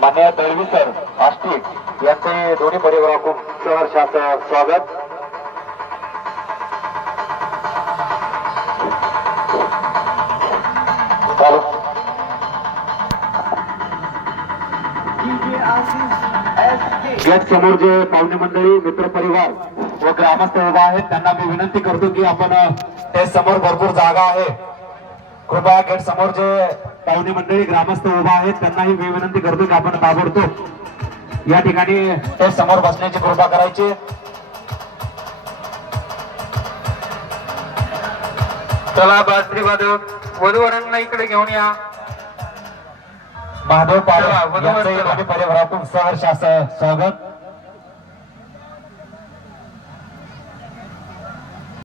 मान्य दळवी सर आष्टीक यांचे दोन्ही परिवाराकडून सहर्ष असं स्वागत. गेट समोर जे पाहुणे मंडळी मित्र परिवार व ग्रामस्थ उभा आहेत त्यांना मी विनंती करतो की आपण ते समोर भरपूर जागा आहे, कृपया गेट समोर जे पाहुणे मंडळी ग्रामस्थ उभा आहेत त्यांनाही मी विनंती करतो की आपण ताबडतोब या ठिकाणी ते समोर बसण्याची कृपा करायची. चला बासरी वादक वधूवरांना इकडे घेऊन या. महादेव पाटील यांचे परिवारातून सहर्ष असं स्वागत.